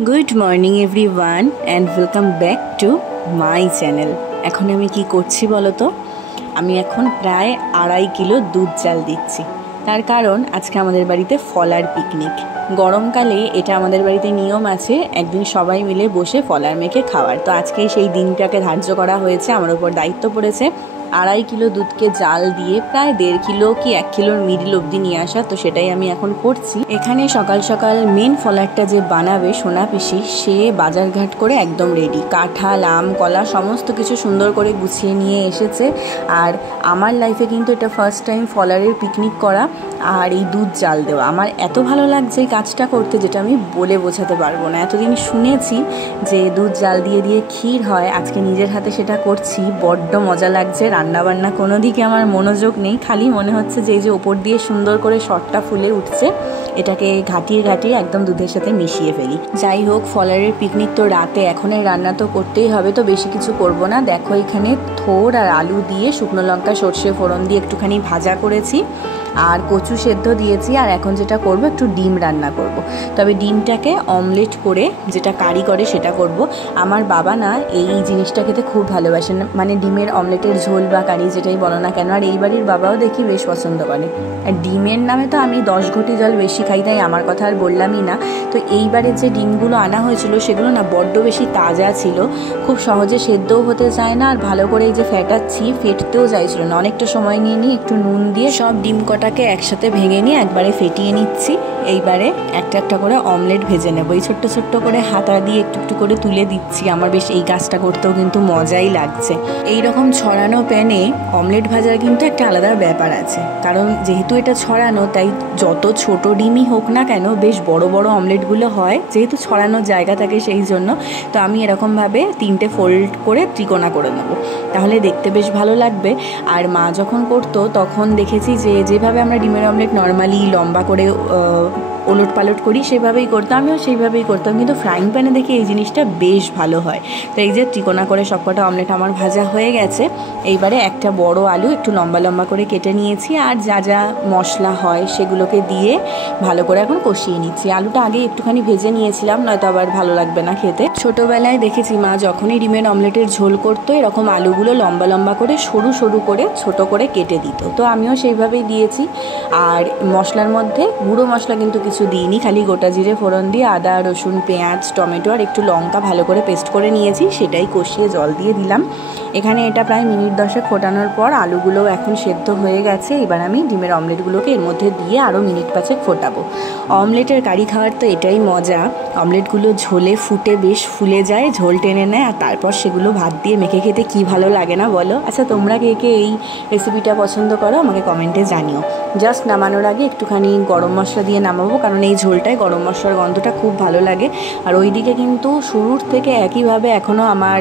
Good morning everyone and welcome back to my channel. এখন আমি কি করছি বলো তো? আমি এখন প্রায় 2.5 কিলো দুধ জাল দিচ্ছি। তার কারণ আজকে আমাদের বাড়িতে ফলার পিকনিক। গরমকালে এটা আমাদের বাড়িতে নিয়ম আছে, একদিন সবাই মিলে বসে ফলার মেখে খাওয়ার। তো আজকে সেই দিনটাকে ধার্য করা হয়েছে, আমার উপর দায়িত্ব পড়েছে 2.5 কিলো দুধকে জাল দিয়ে প্রায় 1.5 কিলো কি 1 কিলোর মিডিল অবধি নিয়ে আসা। তো সেটাই আমি এখন করছি। এখানে সকাল সকাল মেন ফলারটা যে বানাবে সোনা পিসি, সে বাজারঘাট করে একদম রেডি। কাঁঠাল, আম, কলা সমস্ত কিছু সুন্দর করে গুছিয়ে নিয়ে এসেছে। আর আমার লাইফে কিন্তু এটা ফার্স্ট টাইম ফলারের পিকনিক করা আর এই দুধ জাল দেওয়া। আমার এত ভালো লাগছে এই কাজটা করতে, যেটা আমি বলে বোঝাতে পারবো না। এতদিন শুনেছি যে দুধ জাল দিয়ে দিয়ে ক্ষীর হয়, আজকে নিজের হাতে সেটা করছি। বড্ড মজা লাগছে। রান্নাবান্না কোনো দিকে আমার মনোযোগ নেই, খালি মনে হচ্ছে যে এই যে ওপর দিয়ে সুন্দর করে শটটা ফুলে উঠছে, এটাকে ঘাটিয়ে ঘাটিয়ে একদম দুধের সাথে মিশিয়ে ফেলি। যাই হোক, ফলারের পিকনিক তো রাতে, এখন এই রান্না তো করতেই হবে, তো বেশি কিছু করব না। দেখো এখানে থোড় আর আলু দিয়ে শুকনো লঙ্কা সর্ষে ফোড়ন দিয়ে একটুখানি ভাজা করেছি, আর কচু সেদ্ধ দিয়েছি। আর এখন যেটা করব, একটু ডিম রান্না করব। তবে ডিমটাকে অমলেট করে, যেটা কারি করে সেটা করব। আমার বাবা না এই জিনিসটা খেতে খুব ভালোবাসেন, মানে ডিমের অমলেটের ঝোল বা কারি যেটাই বলো না কেন। আর এই বাড়ির বাবাও দেখি বেশ পছন্দ করে। আর ডিমের নামে তো আমি 10 ঘটি জল বেশি খাই, তাই আমার কথা আর বললামই না। তো এইবারে যে ডিমগুলো আনা হয়েছিল সেগুলো না বড্ড বেশি তাজা ছিল, খুব সহজে সেদ্ধও হতে চায় না, আর ভালো করে এই যে ফেটাচ্ছি ফেটতেও চাইছিল না। অনেকটা সময় নিয়ে একটু নুন দিয়ে সব ডিম কটাকে একসাথে ভেঙে নিয়ে একবারে ফেটিয়ে নিচ্ছি। এইবারে একটা একটা করে অমলেট ভেজে নেবো। এই ছোট্ট ছোট্ট করে হাতা দিয়ে একটু একটু করে তুলে দিচ্ছি। আমার বেশ এই কাজটা করতেও কিন্তু মজাই লাগছে। এই রকম ছড়ানো প্যানে অমলেট ভাজার কিন্তু একটা আলাদা ব্যাপার আছে, কারণ যেহেতু এটা ছড়ানো, তাই যত ছোট ডিমই হোক না কেন বেশ বড় বড় অমলেটগুলো হয়, যেহেতু ছড়ানো জায়গা থাকে সেই জন্য। তো আমি এরকমভাবে 3টে ফোল্ড করে ত্রিকোণা করে নেবো, তাহলে দেখতে বেশ ভালো লাগবে। আর মা যখন করতো তখন দেখেছি যে যেভাবে আমরা ডিমের অমলেট নর্মালি লম্বা করে ওলট পালট করি সেভাবেই করতাম, আমিও সেইভাবেই করতাম, কিন্তু ফ্রাইং প্যানে দেখি এই জিনিসটা বেশ ভালো হয়। তো এই যে ত্রিকোণা করে সবকটা অমলেট আমার ভাজা হয়ে গেছে। এইবারে একটা বড় আলু একটু লম্বা লম্বা করে কেটে নিয়েছি, আর যা যা মশলা হয় সেগুলোকে দিয়ে ভালো করে এখন কষিয়ে নিচ্ছি। আলুটা আগে একটুখানি ভেজে নিয়েছিলাম, নয়তো আবার ভালো লাগবে না খেতে। ছোটোবেলায় দেখেছি মা যখনই ডিমের অমলেটের ঝোল করতো, এরকম আলুগুলো লম্বা লম্বা করে সরু সরু করে ছোট করে কেটে দিত। তো আমিও সেইভাবেই দিয়েছি। আর মশলার মধ্যে গুঁড়ো মশলা কিন্তু কিছু দিইনি, খালি গোটা জিরে ফোড়ন দিয়ে আদা, রসুন, পেঁয়াজ, টমেটো আর একটু লঙ্কা ভালো করে পেস্ট করে নিয়েছি, সেটাই কষিয়ে জল দিয়ে দিলাম। এখানে এটা প্রায় মিনিট 10 ফোটানোর পর আলুগুলোও এখন সেদ্ধ হয়ে গেছে। এবার আমি ডিমের অমলেটগুলোকে এর মধ্যে দিয়ে আরও মিনিট 5 ফোটাবো। অমলেটের কারি খাওয়ার তো এটাই মজা, অমলেটগুলো ঝোলে ফুটে বেশ ফুলে যায়, ঝোল টেনে নেয়, আর তারপর সেগুলো ভাত দিয়ে মেখে খেতে কি ভালো লাগে না বলো? আচ্ছা, তোমরা কে কে এই রেসিপিটা পছন্দ করো আমাকে কমেন্টে জানিও। জাস্ট নামানোর আগে একটুখানি গরম মশলা দিয়ে নামাবো, কারণ এই ঝোলটায় গরম মশলার গন্ধটা খুব ভালো লাগে। আর ওইদিকে কিন্তু শুরুর থেকে একইভাবে এখনও আমার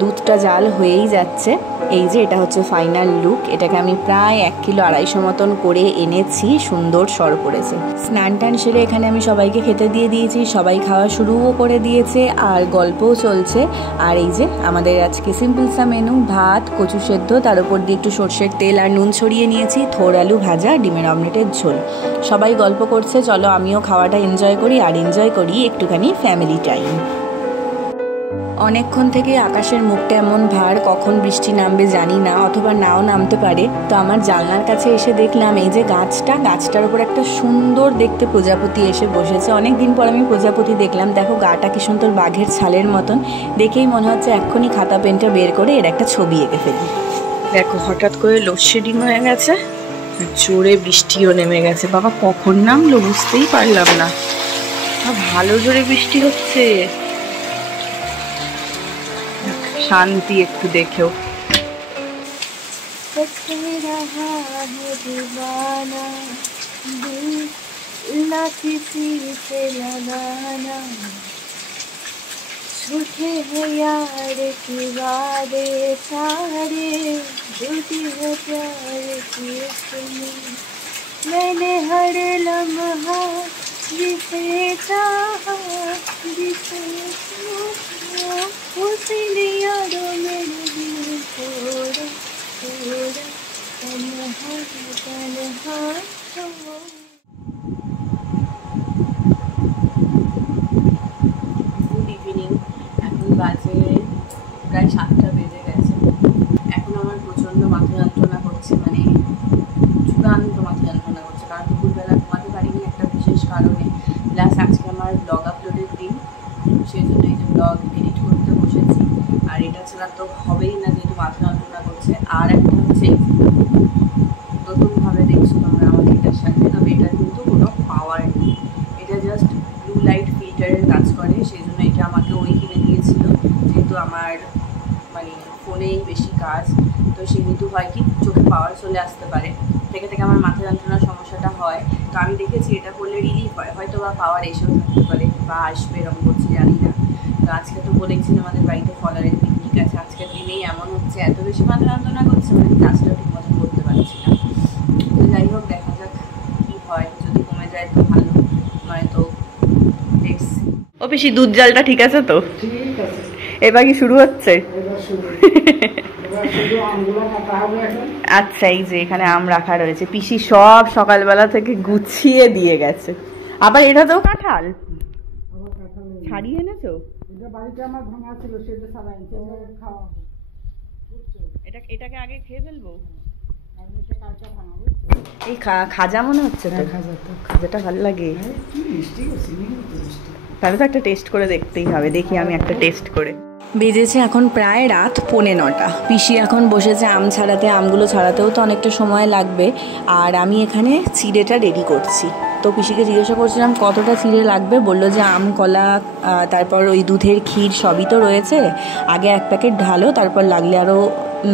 দুধটা জাল হয়েই যাচ্ছে। এই যে এটা হচ্ছে ফাইনাল লুক। এটাকে আমি প্রায় 1 কিলো 250 মতন করে এনেছি, সুন্দর সর পড়েছে। স্নান টান সেরে এখানে আমি সবাইকে খেতে দিয়ে দিয়েছি, সবাই খাওয়া শুরুও করে দিয়েছে, আর গল্পও চলছে। আর এই যে আমাদের আজকে সিম্পল সা মেনু, ভাত, কচু সেদ্ধ, তার উপর দিয়ে একটু সর্ষের তেল আর নুন ছড়িয়ে নিয়েছি, থোড় আলু ভাজা, ডিমের অমলেটের ঝোল। সবাই গল্প করছে, চলো আমিও খাওয়াটা এনজয় করি, আর এনজয় করি একটুখানি ফ্যামিলি টাইম। অনেকক্ষণ থেকে আকাশের মুখটা এমন ভার, কখন বৃষ্টি নামবে জানি না, অথবা নাও নামতে পারে। তো আমার জানলার কাছে এসে দেখলাম এই যে গাছটার উপর একটা সুন্দর দেখতে প্রজাপতি এসে বসেছে। অনেক দিন পর আমি প্রজাপতি দেখলাম। দেখো গাটা কি সুন্দর বাঘের ছালের মতন, দেখেই মনে হচ্ছে এক্ষুনি খাতা পেনটা বের করে এর একটা ছবি এঁকে ফেলি। দেখো হঠাৎ করে লোডশেডিং হয়ে গেছে, জোরে বৃষ্টিও নেমে গেছে। বাবা কখন নামলো বুঝতেই পারলাম না, ভালো জোরে বৃষ্টি হচ্ছে। শান্তি একটু দেখেও। झूठे हैं यार की वादे सारे, झूठी है प्यार की अपनी। मैंने हर लम्हा जिसे चाहा, जिसे छूटा, उसी यादों में दिल छोड़ा छोड़ा, तन्हा तन्हा छोड़ा। সেই জন্য এই যে ব্লগ এডিট করতে বসেছি। আর এটা ছাড়া তো হবেই না, যেহেতু মাথা যন্ত্রণা করছে। আর একটা হচ্ছে নতুনভাবে দেখছো তোমরা আমাকে এটার সাথে, তবে এটার কিন্তু কোনো পাওয়ার নেই, এটা জাস্ট ব্লু লাইট ফিল্টারের কাজ করে। সেই জন্য এটা আমাকে ওই কিনে দিয়েছিল, যেহেতু আমার মানে ফোনেই বেশি কাজ, তো সেহেতু হয় কি চোখে পাওয়ার চলে আসতে পারে, থেকে থেকে আমার মাথা যন্ত্রণার সমস্যাটা হয়। তো আমি দেখেছি এটা করলে রিলিফ হয়, হয়তো বা পাওয়ার এসেও থাকতে পারে বা আসবে, এরকম করছি জানি না। তো আজকে তো বলেছিলাম আমাদের বাড়িতে ফলারের পিকনিক আছে, আজকের দিনেই এমন হচ্ছে, এত বেশি মাথা যন্ত্রণা করছে, মানে কাজটাও ঠিক মতো করতে পারছি না। তো যাই হোক, দেখা যাক কী হয়, যদি কমে যায় তো ভালো, নয়তো দেখছি। ও পিসি, দুধ জালটা ঠিক আছে তো? ঠিক আছে, এবার কি শুরু হচ্ছে? এবার শুরু। এবার শুধু আমগুলো কাটা হবে এখন। আচ্ছা, এই যে এখানে আম রাখা রয়েছে, পিসি সব সকালবেলা থেকে গুছিয়ে দিয়ে গেছে। আবার এটাতেও কাঁঠাল আবার কাঁঠাল ছাড়িয়ে এনেছো? এটা বাড়িতে আমার ভাঙা ছিল, সেটা ছাড়াই খাওয়া হবে। এটাকে আগে খেয়ে ফেলবো। আর এটা কাঁচা ভাঙা, বুঝছো? এই খাজা মনে হচ্ছে তো। খাজাটা ভালো লাগে। কি মিষ্টি গো, চিনি মতো মিষ্টি। তাহলে তো একটা টেস্ট করে দেখতেই হবে, দেখি আমি একটা টেস্ট করে। বেজেছে এখন প্রায় রাত 9:45। পিসি এখন বসেছে আম ছাড়াতে, আমগুলো ছাড়াতেও তো অনেকটা সময় লাগবে। আর আমি এখানে চিড়েটা রেডি করছি। তো পিসিকে জিজ্ঞাসা করছিলাম কতটা চিড়ে লাগবে, বললো যে আম, কলা, তারপর ওই দুধের ক্ষীর সবই তো রয়েছে, আগে 1 প্যাকেট ঢালো, তারপর লাগলে আরও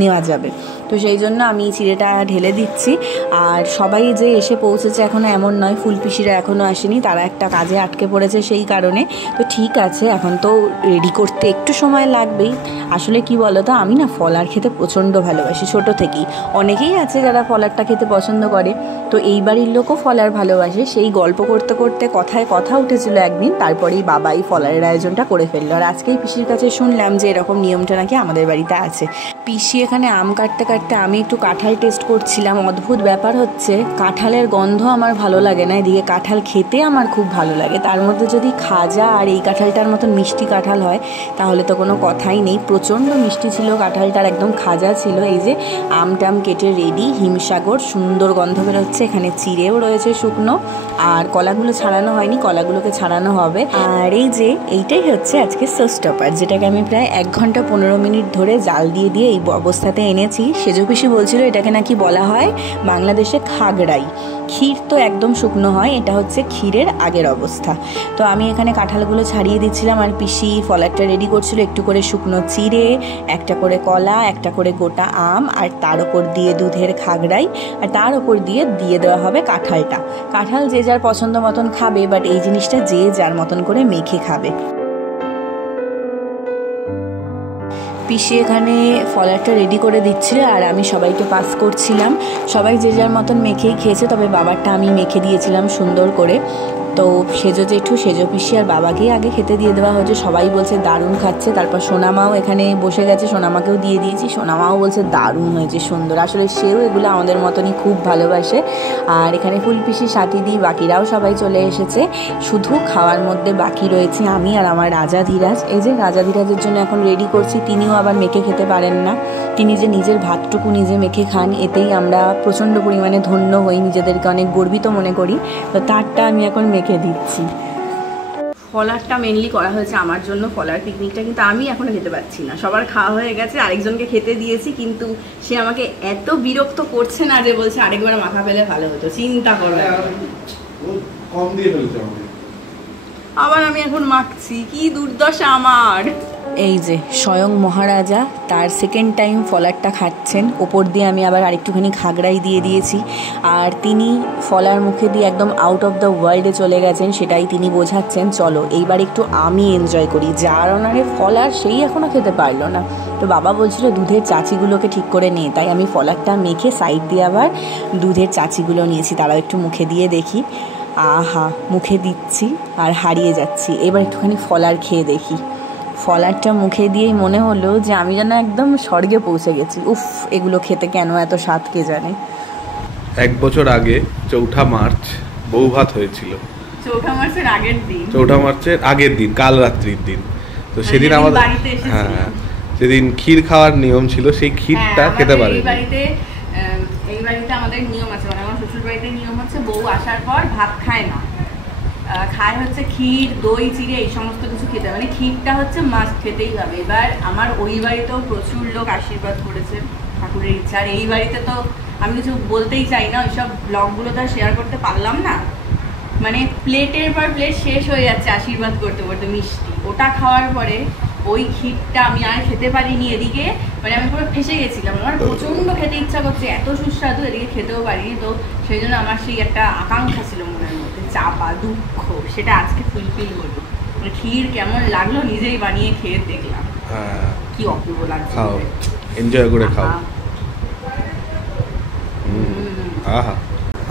নেওয়া যাবে। তো সেই জন্য আমি চিড়েটা ঢেলে দিচ্ছি। আর সবাই যে এসে পৌঁছেছে এখনও এমন নয়, ফুল পিসিরা এখনও আসেনি, তারা একটা কাজে আটকে পড়েছে সেই কারণে। তো ঠিক আছে, এখন তো রেডি করতে একটু সময় লাগবেই। আসলে কি বলো তো, আমি না ফলার খেতে প্রচণ্ড ভালোবাসি ছোটো থেকেই। অনেকেই আছে যারা ফলারটা খেতে পছন্দ করে, তো এই বাড়ির লোকও ফলার ভালোবাসে। সেই গল্প করতে করতে কথায় কথা উঠেছিল একদিন, তারপরেই বাবাই ফলারের আয়োজনটা করে ফেললো। আর আজকেই পিসির কাছে শুনলাম যে এরকম নিয়মটা নাকি আমাদের বাড়িতে আছে। পিসি এখানে আম কাটতে কাটতে আমি একটু কাঁঠাল টেস্ট করছিলাম। অদ্ভুত ব্যাপার হচ্ছে, কাঁঠালের গন্ধ আমার ভালো লাগে না, এদিকে কাঁঠাল খেতে আমার খুব ভালো লাগে। তার মধ্যে যদি খাজা আর এই কাঁঠালটার মতন মিষ্টি কাঁঠাল হয় তাহলে তো কোনো কথাই নেই। প্রচণ্ড মিষ্টি ছিল কাঁঠালটার, একদম খাজা ছিল। এই যে আমটাম কেটে রেডি, হিমসাগর, সুন্দর গন্ধ বেরোচ্ছে। এখানে চিড়েও রয়েছে শুকনো, আর কলাগুলো ছাড়ানো হয়নি, কলাগুলোকে ছাড়ানো হবে। আর এই যে এইটাই হচ্ছে আজকে শোস্টপার, যেটাকে আমি প্রায় 1 ঘন্টা 15 মিনিট ধরে জাল দিয়ে দিয়ে এই অবস্থাতে এনেছি। সেজো পিসি বলছিল এটাকে নাকি বলা হয় বাংলাদেশে খাগড়াই। ক্ষীর তো একদম শুকনো হয়, এটা হচ্ছে ক্ষীরের আগের অবস্থা। তো আমি এখানে কাঁঠালগুলো ছাড়িয়ে দিচ্ছিলাম, আর পিসি ফলারটা রেডি করছিল। একটু করে শুকনো চিড়ে, একটা করে কলা, একটা করে গোটা আম, আর তার ওপর দিয়ে দুধের খাগড়াই, আর তার ওপর দিয়ে দেওয়া হবে কাঁঠালটা। কাঁঠাল যে যার পছন্দ মতন খাবে, বাট এই জিনিসটা যে যার মতন করে মেখে খাবে। পিসি এখানে ফলারটা রেডি করে দিচ্ছিল, আর আমি সবাইকে পাস করছিলাম। সবাই যে যার মতন মেখেই খেয়েছে, তবে বাবারটা আমি মেখে দিয়েছিলাম সুন্দর করে। তো সেজো জেঠু, সেজো পিসি আর বাবাকেই আগে খেতে দিয়ে দেওয়া হয়েছে। সবাই বলছে দারুণ খাচ্ছে। তারপর সোনামাও এখানে বসে গেছে, সোনামাকেও দিয়ে দিয়েছি। সোনামাও বলছে দারুণ হয়েছে, সুন্দর। আসলে সেও এগুলো আমাদের মতনই খুব ভালোবাসে। আর এখানে ফুল পিসি, সাথী দি, বাকিরাও সবাই চলে এসেছে। শুধু খাওয়ার মধ্যে বাকি রয়েছে আমি আর আমার রাজা ধীরাজ। এই যে রাজা ধীরাজের জন্য এখন রেডি করছি। তিনিও আবার মেখে খেতে পারেন না, তিনি যে নিজের ভাতটুকু নিজে মেখে খান, এতেই আমরা প্রচণ্ড পরিমাণে ধন্য হই, নিজেদেরকে অনেক গর্বিত মনে করি। তো তারটা আমি এখন মেখে দিচ্ছি। ফলারটা মেনলি করা হয়েছে আমার জন্য, ফলার পিকনিকটা, কিন্তু আমি এখনো খেতে পাচ্ছি না। সবার খাওয়া হয়ে গেছে, আরেকজনকে খেতে দিয়েছি, কিন্তু সে আমাকে এত বিরক্ত করছে না যে বলছে আরেকবার মাখা ফেলে ভালো হতো। চিন্তা করো, কম দিয়ে ফেলতে হবে। আবার আমি এখন মাখছি, কি দুর্দশা আমার। এই যে স্বয়ং মহারাজা তার সেকেন্ড টাইম ফলারটা খাচ্ছেন। ওপর দিয়ে আমি আবার আরেকটুখানি খাগড়াই দিয়ে দিয়েছি, আর তিনি ফলার মুখে দিয়ে একদম আউট অফ দ্য ওয়ার্ল্ডে চলে গেছেন, সেটাই তিনি বোঝাচ্ছেন। চলো এইবার একটু আমি এনজয় করি। যার অনারে ফলার সেই এখনও খেতে পারলো না। তো বাবা বলছিল দুধের চাচিগুলোকে ঠিক করে নে, তাই আমি ফলারটা মেখে সাইড দিয়ে আবার দুধের চাচিগুলো নিয়েছি। তারাও একটু মুখে দিয়ে দেখি। আহা, মুখে দিচ্ছি আর হারিয়ে যাচ্ছি। এবার একটুখানি ফলার খেয়ে দেখি। ফলারটা মুখে দিয়েই মনে হলো যে আমি যেন একদম স্বর্গে পৌঁছে গেছি। উফ, এগুলো খেতে কেন এত স্বাদ কে জানে। 1 বছর আগে 4 মার্চ বউ ভাত হয়েছিল। 4 মার্চের আগের দিন, 4 মার্চের আগের দিন, কাল রাত্রির দিন। তো সেদিন আমাদের হ্যাঁ, সেদিন ক্ষীর খাওয়ার নিয়ম ছিল, সেই ক্ষীরটা খেতে পারে। এই বাড়িতে আমাদের নিয়ম আছে, মানে আমার শ্বশুর বাড়িতে নিয়ম হচ্ছে বউ আসার পর ভাত খায় না। খায় হচ্ছে ক্ষীর, দই, চিড়ে, এই সমস্ত কিছু খেতে, মানে ক্ষীরটা হচ্ছে মাস্ট খেতেই হবে। এবার আমার ওই বাড়িতেও প্রচুর লোক আশীর্বাদ করেছে ঠাকুরের ইচ্ছা, আর এই বাড়িতে তো আমি কিছু বলতেই চাই না, ওইসব ব্লগগুলো তো শেয়ার করতে পারলাম না, মানে প্লেটের পর প্লেট শেষ হয়ে যাচ্ছে আশীর্বাদ করতে করতে মিষ্টি। ওটা খাওয়ার পরে ওই ক্ষীরটা আমি আর খেতে পারিনি, এদিকে মানে আমি পুরো ফেসে গেছিলাম, আমার প্রচণ্ড খেতে ইচ্ছা করছে, এত সুস্বাদু, এদিকে খেতেও পারিনি। তো সেই জন্য আমার সেই একটা আকাঙ্ক্ষা ছিল মনের মধ্যে, চাপা দুঃখ, সেটা আজকে ফুলফিল হলো। মানে ক্ষীর কেমন লাগলো নিজেই বানিয়ে খেয়ে দেখলাম, কি অপূর্ব লাগছে। খাও, এনজয় করে খাও। আহা,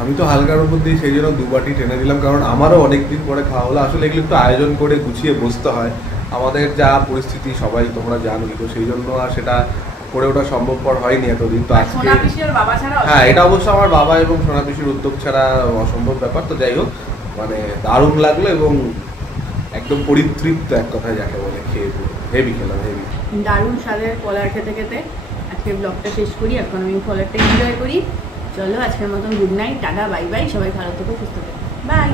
আমি তো হালকার উপর দিয়ে সেই জন্য 2 বাটি টেনে দিলাম, কারণ আমারও অনেকদিন পরে খাওয়া হলো। আসলে এগুলো একটু আয়োজন করে গুছিয়ে বসতে হয়, আমাদের যা পরিস্থিতি সবাই তোমরা জানোই, তো সেই জন্য আর সেটা করে ওঠা সম্ভবপর হয়নি এতদিন। তো আজকে হ্যাঁ, এটা অবশ্য আমার বাবা এবং সোনা পিসির উদ্যোগ ছাড়া অসম্ভব ব্যাপার। তো যাই হোক, মানে দারুণ লাগলো এবং একদম পরিতৃপ্ত, এক কথায় যাকে বলে, খেয়ে হেভি খেলাম, হেভি দারুণ স্বাদের কলার খেতে খেতে আজকের ব্লগটা শেষ করি। এখন আমি কলারটা এনজয় করি। চলো আজকের মতন good night, tata, bye bye, সবাই ভালো থেকো, সুস্থ থেকো, বাই।